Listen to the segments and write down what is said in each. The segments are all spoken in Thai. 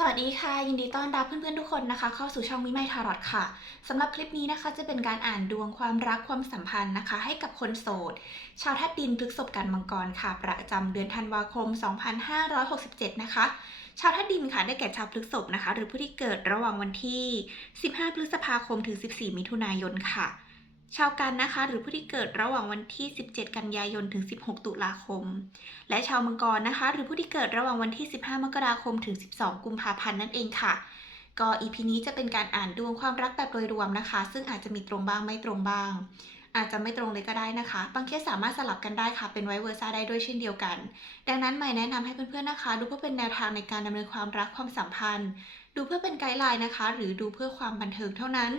สวัสดีค่ะ ยินดีต้อนรับเพื่อนๆทุกคนนะคะ เข้าสู่ช่องวิไมทารอตค่ะสำหรับคลิปนี้นะคะ จะเป็นการอ่านดวงความรักความสัมพันธ์นะคะ ให้กับคนโสด ชาวธาตุดินพฤกษภกันมังกรค่ะ ประจำเดือนธันวาคม 2567 นะคะ ชาวธาตุดินค่ะได้แก่ชาวพฤกษภนะคะ หรือผู้ที่เกิดระหว่างวันที่ 15 พฤษภาคมถึง 14 มิถุนายนค่ะ ชาวกันนะคะ หรือผู้ที่เกิดระหว่างวันที่ 17 กันยายนถึง 16 ตุลาคม และชาวมังกรนะคะ หรือผู้ที่เกิดระหว่างวันที่ 15 มกราคมถึง 12 กุมภาพันธ์นั่นเองค่ะ ก็อีพีนี้จะเป็นการอ่านดวงความรักแบบโดยรวมนะคะ ซึ่งอาจจะมีตรงบ้างไม่ตรงบ้าง อาจจะไม่ตรงเลยก็ได้นะคะ บางเคสสามารถสลับกันได้ค่ะ เป็นไวเวอร์ซ่าได้ด้วยเช่นเดียวกัน ดังนั้นใหม่แนะนำให้เพื่อนๆนะคะ ดูเพื่อเป็นแนวทางในการดำเนินความรักความสัมพันธ์ ดูเพื่อเป็นไกด์ไลน์นะคะ หรือดูเพื่อความบันเทิงเท่านั้น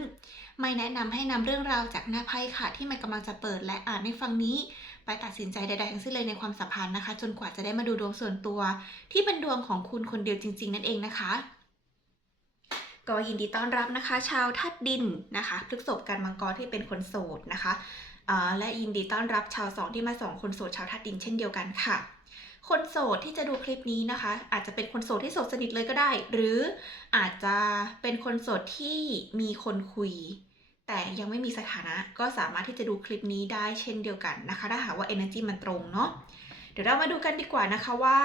ไม่แนะนำให้นำเรื่องราวจากหน้าไพ่ค่ะ ที่มันกำลังจะเปิดและอ่านในฟังนี้ ไปตัดสินใจใดๆทั้งสิ้นเลยในความสัมพันธ์นะคะ จนกว่าจะได้มาดูดวงส่วนตัว ที่เป็นดวงของคุณคนเดียวจริง ๆ นั่นเองนะคะ ก็ยินดีต้อนรับนะคะ ชาวธาตุดินนะคะพฤกษบกันมังกรที่เป็นคนโสดนะคะและยินดีต้อนรับชาวสองที่มาสองคนโสดชาวธาตุดินเช่นเดียวกันค่ะคนโสดที่จะดูคลิปนี้นะคะ อาจจะเป็นคนโสดที่โสดสนิทเลยก็ได้ หรืออาจจะเป็นคนโสดที่มีคนคุย แต่ยังไม่มีสถานะก็สามารถที่จะดูคลิปนี้ได้เช่นเดียวกันนะคะ ถ้าหากว่า energy มันตรงเนาะเดี๋ยวเรามาดูกันดีกว่านะคะว่า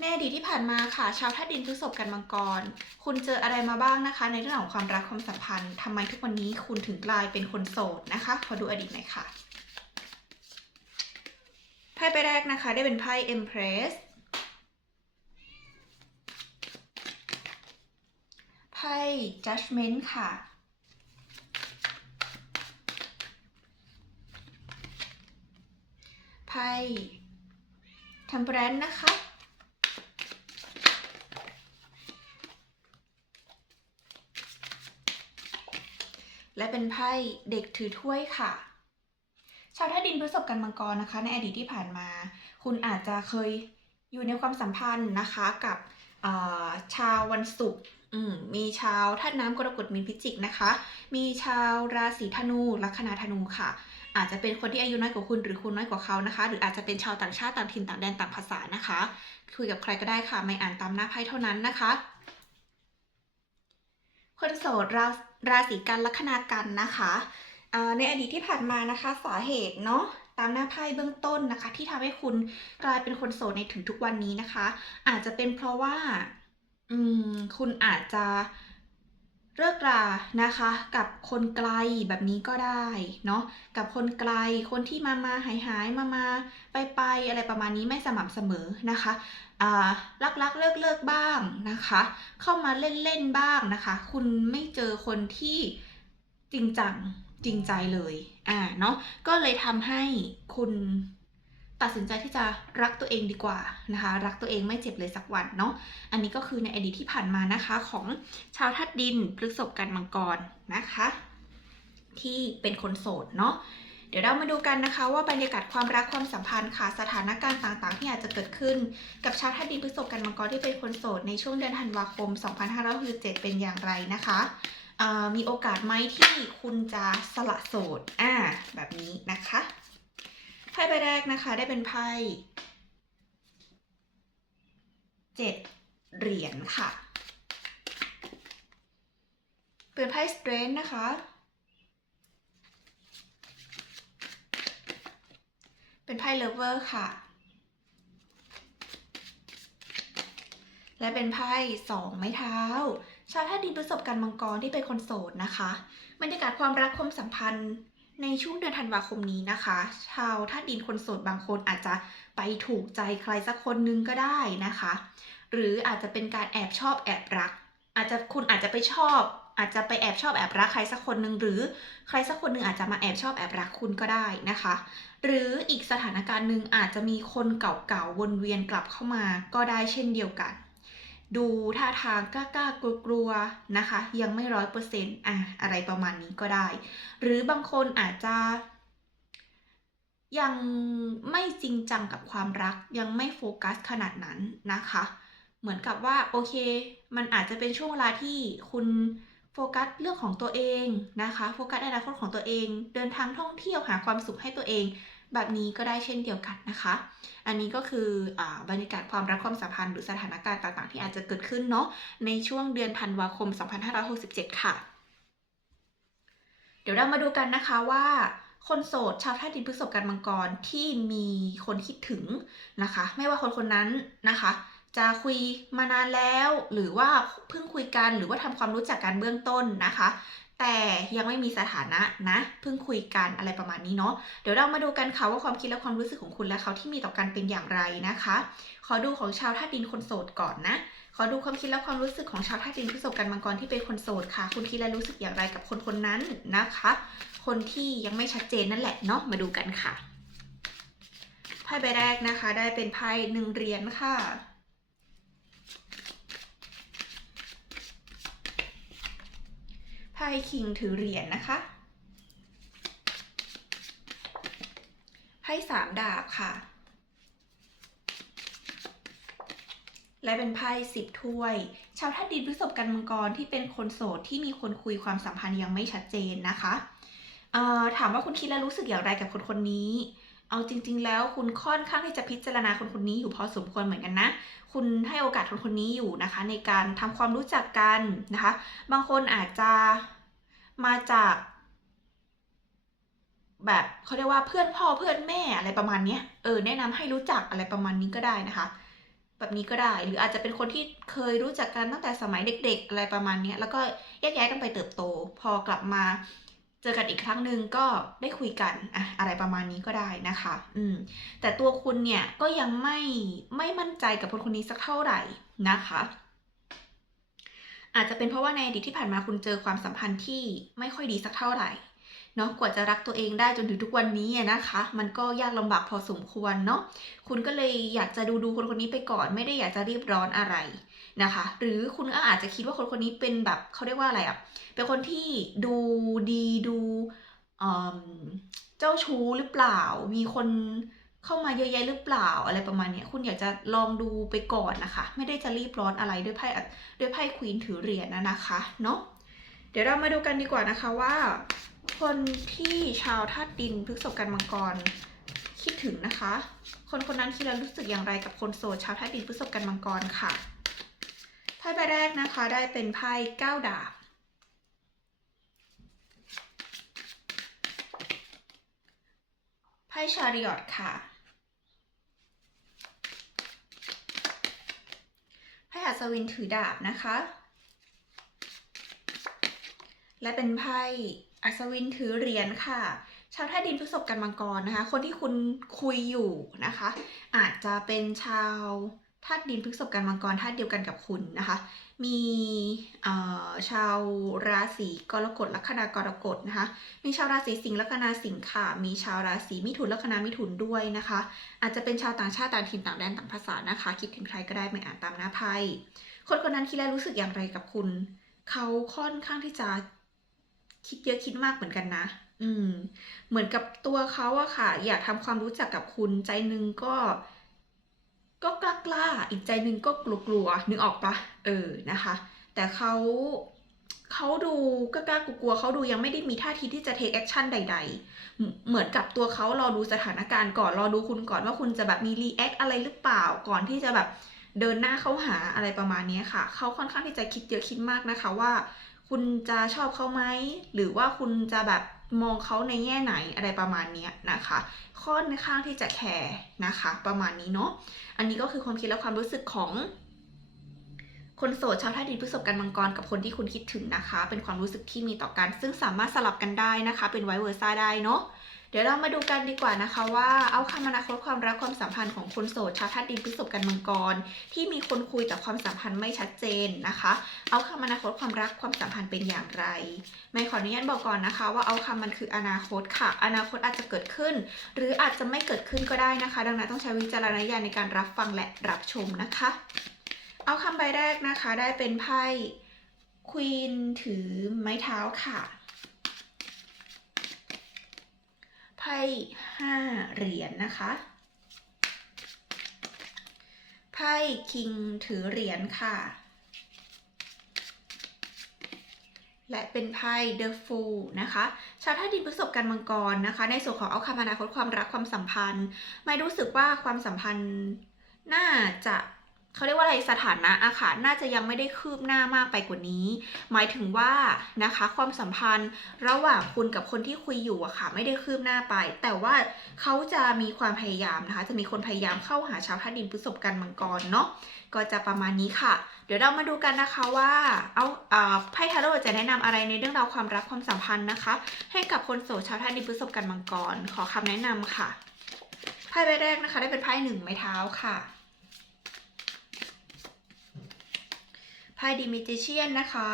ในอดีตที่ผ่านมาค่ะ ชาวธาตุดินพฤษภกันมังกร คุณเจออะไรมาบ้างนะคะ ในเรื่องของความรักความสัมพันธ์ทำไมทุกวันนี้คุณถึงกลายเป็นคนโสดนะคะ ขอดูอดีตหน่อยค่ะไพ่ใบแรกนะคะ ได้เป็นไพ่ Empress ไพ่ Judgment ค่ะ ไพ่ทัมเปอร์นะคะ และเป็นไพ่เด็กถือถ้วยค่ะ ชาวท่าดินพฤษภกันมังกรนะคะ ในอดีตที่ผ่านมา คุณอาจจะเคยอยู่ในความสัมพันธ์นะคะกับชาววันศุกร์มีชาวธาตุน้ำกรกฎมีนพิจิกนะคะ มีชาวราศีธนูลัคนาธนูค่ะ อาจจะเป็นคนที่อายุน้อยกว่าคุณหรือคุณน้อยกว่าเขานะคะ หรืออาจจะเป็นชาวต่างชาติต่างถิ่นต่างแดนต่างภาษานะคะ คุยกับใครก็ได้ค่ะ ไม่อ่านตามหน้าไพ่เท่านั้นนะคะ คนโสดราราศีกันลัคนากันนะคะในอดีตที่ผ่านมานะคะสาเหตุเนาะตามหน้าไพ่เบื้องต้นนะคะ ที่ทำให้คุณกลายเป็นคนโสดในถึงทุกวันนี้นะคะ อาจจะเป็นเพราะว่า อืม คุณอาจจะ เลิกรานะคะ กับคนไกลแบบนี้ก็ได้เนาะกับคนไกลคนที่มามาหายหายมามาไปไปอะไรประมาณนี้ไม่สม่ำเสมอนะคะอ่ารักรักเลิกเลิกบ้างนะคะ เข้ามาเล่นเล่นบ้างนะคะ คุณไม่เจอคนที่จริงจังจริงใจเลยอ่าเนาะก็เลยทำให้คุณ ตัดสินใจที่จะรักตัวเองดีกว่านะคะ รักตัวเองไม่เจ็บเลยสักวันเนาะอันนี้ก็คือในอดีตที่ผ่านมานะคะของชาวธาตุดินพฤษภกันมังกรนะคะ ที่เป็นคนโสดเนาะเดี๋ยวเรามาดูกันนะคะ ว่าบรรยากาศความรักความสัมพันธ์ค่ะสถานการณ์ต่างๆ ที่อาจจะเกิดขึ้นกับชาวธาตุดินพฤษภกันมังกรที่เป็นคนโสดในช่วงเดือนธันวาคม 2567เป็นอย่างไรนะคะมีโอกาสไหมที่คุณจะสละโสดอ่าแบบนี้นะคะ ใบแรกนะคะ ได้เป็นไพ่เจ็ดเหรียญค่ะ เปิดไพ่สเตรนนะคะ เป็นไพ่เลเวอร์ค่ะ และเป็นไพ่สองไม้เท้า ชาวธาดินประสบการ์มังกรที่เป็นคนโสดนะคะบรรยากาศความรักความสัมพันธ์ ในช่วงเดือนธันวาคมนี้นะคะ ชาวธาตุดินคนโสดบางคนอาจจะไปถูกใจใครสักคนนึงก็ได้นะคะ หรืออาจจะเป็นการแอบชอบแอบรัก อาจจะคุณอาจจะไปชอบ อาจจะไปแอบชอบแอบรักใครสักคนหนึ่งหรือใครสักคนหนึ่งอาจจะมาแอบชอบแอบรักคุณก็ได้นะคะ หรืออีกสถานการณ์หนึ่งอาจจะมีคนเก่าๆวนเวียนกลับเข้ามาก็ได้เช่นเดียวกัน ดูท่าทางกล้าๆกลัวๆนะคะ ยังไม่ร้อยเปอร์เซ็นต์อะอะไรประมาณนี้ก็ได้ หรือบางคนอาจจะยังไม่จริงจังกับความรักยังไม่โฟกัสขนาดนั้นนะคะ เหมือนกับว่าโอเค มันอาจจะเป็นช่วงเวลาที่คุณโฟกัสเรื่องของตัวเองนะคะ โฟกัสอนาคตของตัวเอง เดินทางท่องเที่ยวหาความสุขให้ตัวเอง แบบนี้ก็ได้เช่นเดียวกันนะคะ อันนี้ก็คืออบรรยากาศความรักความสัมพันธ์หรือสถานการณ์ต่างๆ ที่อาจจะเกิดขึ้นเนาะในช่วงเดือนธันวาคม 2567 ค่ะ เดี๋ยวเรามาดูกันนะคะว่าคนโสดชาวธาตุดินพฤษภกันมังกรที่มีคนคิดถึงนะคะ ไม่ว่าคนคนนั้นนะคะ จะคุยมานานแล้ว หรือว่าเพิ่งคุยกันหรือว่าทำความรู้จักกันเบื้องต้นนะคะ แต่ยังไม่มีสถานะนะเพิ่งคุยกันอะไรประมาณนี้เนาะเดี๋ยวเรามาดูกันค่ะว่าความคิดและความรู้สึกของคุณและเขาที่มีต่อกันเป็นอย่างไรนะคะ ขอดูของชาวธาตุดินคนโสดก่อนนะขอดูความคิดและความรู้สึกของชาวธาตุดินพฤษภกันมังกรที่เป็นคนโสดค่ะ คุณคิดและรู้สึกอย่างไรกับคนคนนั้นนะคะ คนที่ยังไม่ชัดเจนนั่นแหละเนาะมาดูกันค่ะไพ่ใบแรกนะคะ ได้เป็นไพ่หนึ่งเหรียญค่ะ พ่คิงถือเหรียญนะคะ ไพ่สามดาบค่ะ และเป็นไพ่สิบถ้วย ชาวธาตุดินพฤษภกันมังกรที่เป็นคนโสดที่มีคนคุยความสัมพันธ์ยังไม่ชัดเจนนะคะ ถามว่าคุณคิดและรู้สึกอย่างไรกับคนคนนี้ เอาจริง ๆ แล้วคุณค่อนข้างที่จะพิจารณาคนคนนี้อยู่พอสมควรเหมือนกันนะ คุณให้โอกาสคนคนนี้อยู่นะคะ ในการทำความรู้จักกันนะคะ บางคนอาจจะมาจากแบบเขาเรียกว่าเพื่อนพ่อเพื่อนแม่อะไรประมาณเนี้ยเออแนะนำให้รู้จักอะไรประมาณนี้ก็ได้นะคะ แบบนี้ก็ได้หรืออาจจะเป็นคนที่เคยรู้จักกันตั้งแต่สมัยเด็ก ๆ อะไรประมาณนี้แล้วก็แยกย้ายกันไปเติบโต พอกลับมา เจอกันอีกครั้งหนึ่งก็ได้คุยกันอะอะไรประมาณนี้ก็ได้นะคะ อืม แต่ตัวคุณเนี่ยก็ยังไม่ไม่มั่นใจกับคนคนนี้สักเท่าไหร่นะคะ อาจจะเป็นเพราะว่าในอดีตที่ผ่านมาคุณเจอความสัมพันธ์ที่ไม่ค่อยดีสักเท่าไหร่เนาะกว่าจะรักตัวเองได้จนถึงทุกวันนี้นะคะ มันก็ยากลำบากพอสมควรเนาะคุณก็เลยอยากจะดูดูคนคนนี้ไปก่อน ไม่ได้อยากจะรีบร้อนอะไร นะคะ หรือคุณก็อาจจะคิดว่าคนคนนี้เป็นแบบเขาเรียกว่าอะไรอะเป็นคนที่ดูดีดูเจ้าชู้หรือเปล่า มีคนเข้ามาเยอะแยะหรือเปล่าอะไรประมาณนี้คุณอยากจะลองดูไปก่อนนะคะ ไม่ได้จะรีบร้อนอะไรด้วยไพ่ด้วยไพ่ควีนถือเหรียญนะนะคะเนาะเดี๋ยวเรามาดูกันดีกว่านะคะว่า คนที่ชาวธาตุดินพฤษภกันมังกรคิดถึงนะคะ คนคนนั้นคิดแล้วรู้สึกอย่างไรกับคนโสดชาวธาตุดินพฤษภกันมังกรค่ะ ไพ่ใบแรกนะคะได้เป็นไพ่เก้าดาบไพ่ชาริออตค่ะไพ่อัศวินถือดาบนะคะ และเป็นไพ่อัศวินถือเหรียญค่ะ ชาวท่าดินพฤษภกันมังกรนะคะ คนที่คุณคุยอยู่นะคะ อาจจะเป็นชาว ธาตุดินพฤษภกันมังกรธาตุเดียวกันกับคุณนะคะ มีชาวราศีกรกฎลัคนากรกฎนะคะ มีชาวราศีสิงห์ลัคนาสิงห์ค่ะ มีชาวราศีมิถุนลัคนามิถุนด้วยนะคะ อาจจะเป็นชาวต่างชาติต่างถิ่นต่างแดนต่างภาษานะคะ คิดถึงใครก็ได้ไม่อ่านตามหน้าไพ่คนคนนั้นคิดแล้วรู้สึกอย่างไรกับคุณ เขาค่อนข้างที่จะคิดเยอะคิดมากเหมือนกันนะ อืม เหมือนกับตัวเขาอะค่ะ อยากทำความรู้จักกับคุณใจหนึงก็ ก็กล้ากล้าอีกใจหนึงก็กลัวกลัวนึกออกปะเออนะคะ แต่เขาเขาดูกล้ากล้ากลัวเขาดูยังไม่ได้มีท่าทีที่จะ take action ใดๆเหมืเหมือนกับตัวเขารอดูสถานการณ์ก่อนรอดูคุณก่อนว่าคุณจะแบบมี react อะไรหรือเปล่าก่อนที่จะแบบเดินหน้าเข้าหาอะไรประมาณนี้ค่ะ เขาค่อนข้างที่จะคิดเยอะคิดมากนะคะว่า คุณจะชอบเขาไหมหรือว่าคุณจะแบบ มองเขาในแง่ไหนอะไรประมาณนี้นะคะ ค่อนข้างที่จะแคร์นะคะ ประมาณนี้เนาะอันนี้ก็คือความคิดและความรู้สึกของ คนโสดชาวธาตุดินพฤษภกันมังกรกับคนที่คุณคิดถึงนะคะ เป็นความรู้สึกที่มีต่อกัน ซึ่งสามารถสลับกันได้นะคะ เป็นไวเวอร์ซ่าได้เนาะ ดี๋ยวเรามาดูกันดีกว่านะคะว่าเอาคำอนาคตความรักความสัมพันธ์ของคนโสดชาวธาตุดินพฤษภกันมังกร ที่มีคนคุยแต่ความสัมพันธ์ไม่ชัดเจนนะคะ เอาคำอนาคตความรักความสัมพันธ์เป็นอย่างไรไม่ขออนุญาตบอกก่อนนะคะ ว่าเอาคำมันคืออนาคตค่ะ อนาคตอาจจะเกิดขึ้น หรืออาจจะไม่เกิดขึ้นก็ได้นะคะ ดังนั้นต้องใช้วิจารณญาณในการรับฟังและรับชมนะคะ เอาคำใบแรกนะคะได้เป็นไพ่ควีนถือไม้เท้าค่ะ ไพ่ห้าเหรียญนะคะ ไพ่คิงถือเหรียญค่ะ และเป็นไพ่ The Fool นะคะ ชาวธาตุดินพฤษภกันมังกรนะคะ ในส่วนของเอาคำอนาคตความรักความสัมพันธ์ ไม่รู้สึกว่าความสัมพันธ์น่าจะ เขาเรียกว่าอะไรสถานะอะค่ะน่าจะยังไม่ได้คืบหน้ามากไปกว่านี้ หมายถึงว่านะคะความสัมพันธ์ระหว่างคุณกับคนที่คุยอยู่อะค่ะไม่ได้คืบหน้าไป แต่ว่าเขาจะมีความพยายามนะคะ จะมีคนพยายามเข้าหาชาวธาตุดินพฤษภกันมังกรเนาะก็จะประมาณนี้ค่ะ เดี๋ยวเรามาดูกันนะคะว่าเอาไพ่ทาโร่จะแนะนำอะไรในเรื่องราวความรักความสัมพันธ์นะคะ ให้กับคนโสดชาวธาตุดินพฤษภกันมังกร ขอคำแนะนำค่ะไพ่ใบแรกนะคะ ได้เป็นไพ่หนึ่งไม้เท้าค่ะ ไพ่ดิมิจิเชียนนะคะ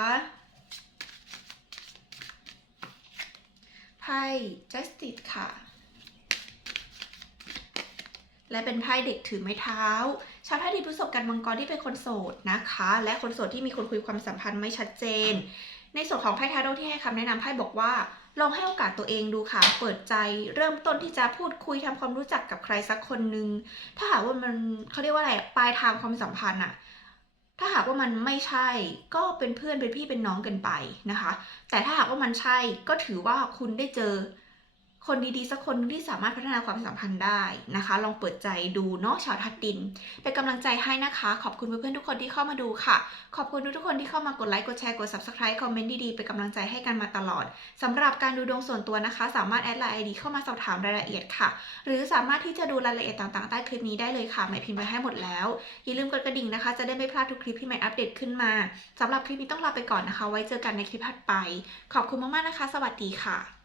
ไพ่ justice ค่ะ และเป็นไพ่เด็กถือไม้เท้า ชาวธาตุดินพฤษภกันมังกรที่เป็นคนโสดนะคะ และคนโสดที่มีคนคุยความสัมพันธ์ไม่ชัดเจน ในส่วนของไพ่ทาโร่ที่ให้คำแนะนำไพ่บอกว่าลองให้โอกาสตัวเองดูค่ะ เปิดใจ เริ่มต้นที่จะพูดคุยทำความรู้จักกับใครสักคนนึง ถ้าหากว่ามันเขาเรียกว่าอะไร ปลายทางความสัมพันธ์อะ ถ้าหากว่ามันไม่ใช่ก็เป็นเพื่อนเป็นพี่เป็นน้องกันไปนะคะ แต่ถ้าหากว่ามันใช่ก็ถือว่าคุณได้เจอ คนดีๆ สักคนที่สามารถพัฒนาความสัมพันธ์ได้นะคะ ลองเปิดใจดูเนาะชาวทัดดิน เป็นกำลังใจให้นะคะ ขอบคุณเพื่อนๆทุกคนที่เข้ามาดูค่ะ ขอบคุณทุกคนที่เข้ามากดไลค์กดแชร์กด subscribe คอมเมนต์ดีๆเป็นกำลังใจให้กันมาตลอดสำหรับการดูดวงส่วนตัวนะคะ สามารถแอดไลน์ ID เข้ามาสอบถามรายละเอียดค่ะ หรือสามารถที่จะดูรายละเอียดต่างๆใต้คลิปนี้ได้เลยค่ะหมายพิมพ์ไว้ให้หมดแล้วอย่าลืมกดกระดิ่งนะคะ จะได้ไม่พลาดทุกคลิปที่ใหม่อัปเดตขึ้นมาสำหรับคลิปนี้ต้องลาไปก่อนนะคะ ไว้เจอกันในคลิปถัดไป ขอบคุณมากๆนะคะ สวัสดีค่ะ